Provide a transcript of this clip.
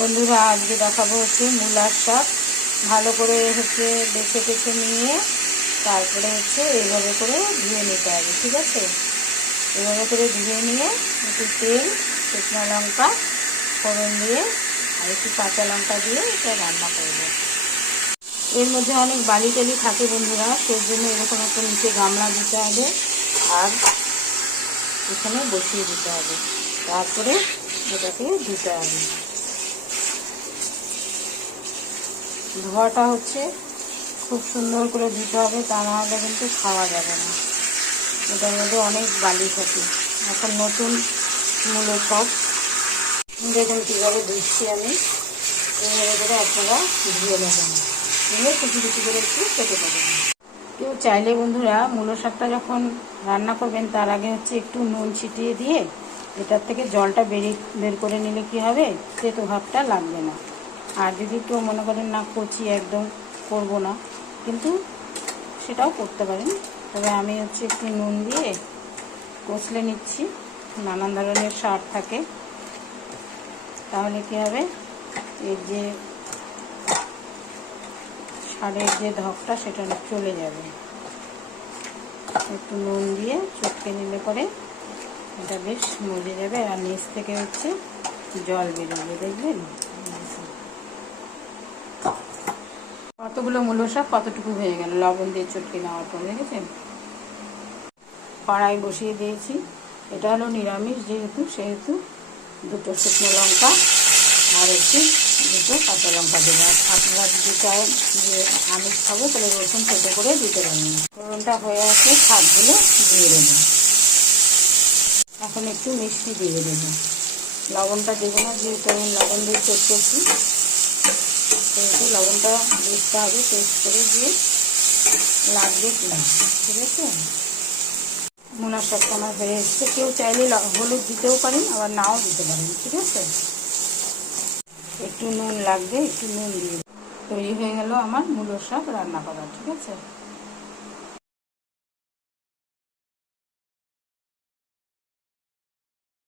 বন্ধুরা আজকে দেখাবো হচ্ছে মূলার শাক। ভালো করে হচ্ছে বেছে টেছে নিয়ে তারপরে হচ্ছে এইভাবে করে ধুয়ে নিতে হবে, ঠিক আছে। এইভাবে করে ধুয়ে নিয়ে একটু তেল, শুকনো লঙ্কা ফোড়ন দিয়ে আর একটু কাঁচা লঙ্কা দিয়ে এটা রান্না করব। এর মধ্যে অনেক বালি টালি থাকে বন্ধুরা, সেই জন্য এরকম একটা নিচে গামলা দিতে হবে আর এখানে বসিয়ে দিতে হবে, তারপরে এটাকে ধুতে হবে। ধোয়াটা হচ্ছে খুব সুন্দর করে ধুতে হবে, তা না হলে কিন্তু খাওয়া যাবে না। এটার মধ্যে অনেক বালি থাকে। এখন নতুন মূলো সব দেখুন কীভাবে ধুচ্ছি আমি। এইভাবে করে আপনারা ধুয়ে নেবেন, ধুয়ে কুচি কুচি করে একটু কেটে দেবেন। কেউ চাইলে বন্ধুরা মূলো শাকটা যখন রান্না করবেন তার আগে হচ্ছে একটু নুন ছিটিয়ে দিয়ে এটার থেকে জলটা বের করে নিলে কি হবে, তেতো ভাবটা লাগবে না। আর যদি কেউ মনে করেন না কচি একদম করব না, কিন্তু সেটাও করতে পারেন। তবে আমি হচ্ছে একটু নুন দিয়ে কষলে নিচ্ছি, নানান ধরনের সার থাকে, তাহলে কি হবে এর যে সারের যে ধকটা সেটা চলে যাবে। একটু নুন দিয়ে চটকে নিলে পরে এটা বেশ মজে যাবে আর নিচ থেকে হচ্ছে জল বেরোবে, দেখবেন। কতগুলো মূলো শাক কতটুকু হয়ে গেল লবণ দিয়ে চটকে নেওয়ার পর, দেখেছেন। কড়াই বসিয়ে দিয়েছি, এটা হলো নিরামিষ সেহেতু দুটো শুকনো লঙ্কা আর একটু দুটো কাঁচা লঙ্কা দেবো। আপনারা যদি চান যে আমিষ খাবো তাহলে রসুন ছোটো করে দিতে পারেন। ফোড়নটা হয়ে আসলে শাকগুলো দিয়ে দেবো। এখন একটু মিষ্টি দিয়ে দেবো, লবণটা দেবো না যেহেতু আমি লবণ দিয়ে চটকেছি, সেহেতু লবণটা দিতে হবে টেস্ট করে দিয়ে লাগবে কিনা, ঠিক আছে। মূলার শাকটা আমার হয়ে এসছে। কেউ চাইলে হলুদ দিতেও পারেন, আবার নাও দিতে পারেন, ঠিক আছে। একটু নুন লাগবে, একটু নুন দিয়ে তৈরি হয়ে গেল আমার মূলার শাক রান্না করা, ঠিক আছে।